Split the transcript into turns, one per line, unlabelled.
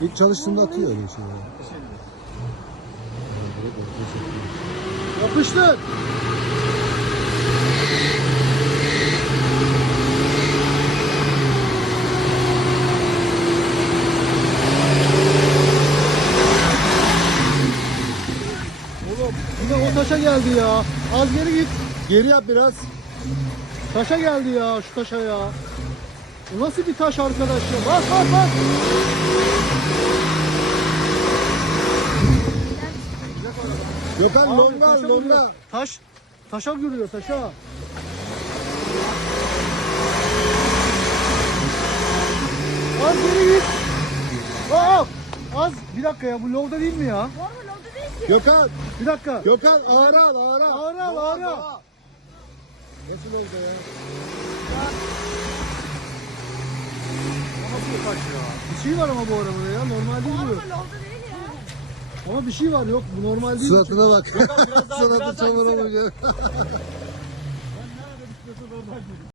İlk çalıştığında atıyor öyle şeyler. Yapıştır. Oğlum yine o taşa geldi ya. Az geri git. Geri yap biraz. Taşa geldi ya, şu taşa ya. Bu nasıl bir taş arkadaş ya? Bak bak bak. Gökhan
Abi,
longa
taşa
longa.
vuruyor. Taşa vuruyor taşa. Az geri git. Hop. Az. Bir dakika ya, bu low'da değil mi ya?
Normal oldu değil ki.
Gökhan.
Bir dakika.
Gökhan ağır al ağır al.
Ağır al, ağır al.
Nasıl oldu ya?
Nasıl bir taş ya? Bir şey var ama bu arabada ya. Normal değil bu.
Normal oldu değil ya.
Ama bir şey var, yok. Bu normal değil.
Suratına bak.
Gökhan, biraz daha
Suratı çamur
gitsene.
olacak.